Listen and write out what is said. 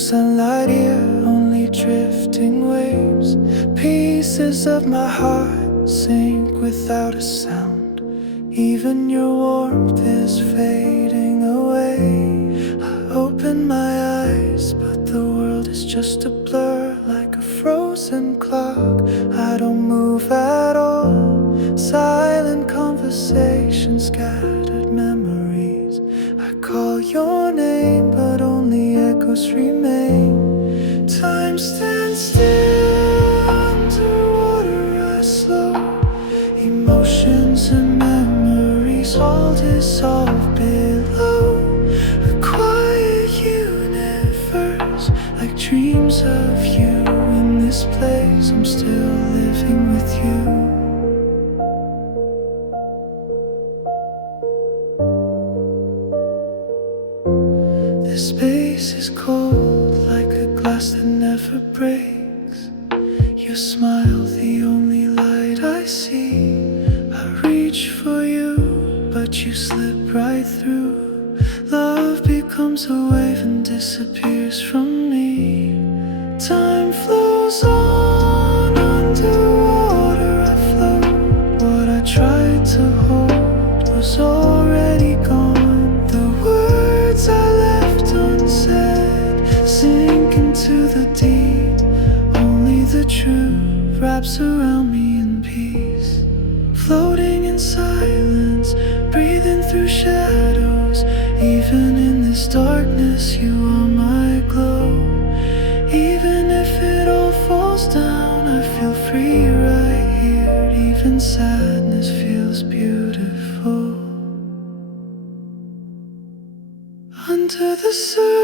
sunlight here, only drifting waves. Pieces of my heart sink without a sound. Even your warmth is fading away. I open my eyes, but the world is just a blur, like a frozen clock. I don't move at all. Silent conversations, scattered memories. I call your name, but only echoes remain. Time stands still underwater, I slow. Emotions and memories all dissolve below. A quiet universe, like dreams of you. In this place, I'm still living with you. This space is cold, like a glass that never breaks. Your smile, the only light I see. I reach for you, but you slip right through. Love becomes a wave and disappears from me. Time flows on underwater, I float. What I tried to hold was already gone. The words I left unsaid sink into the deep. Only the truth wraps around me in peace. Floating in silence, breathing through shadows. Even in this darkness, you are my glow. Even if it all falls down, I feel free right here. Even sadness feels beautiful. Under the surface,